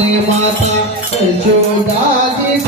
ને માતા યશોદાજી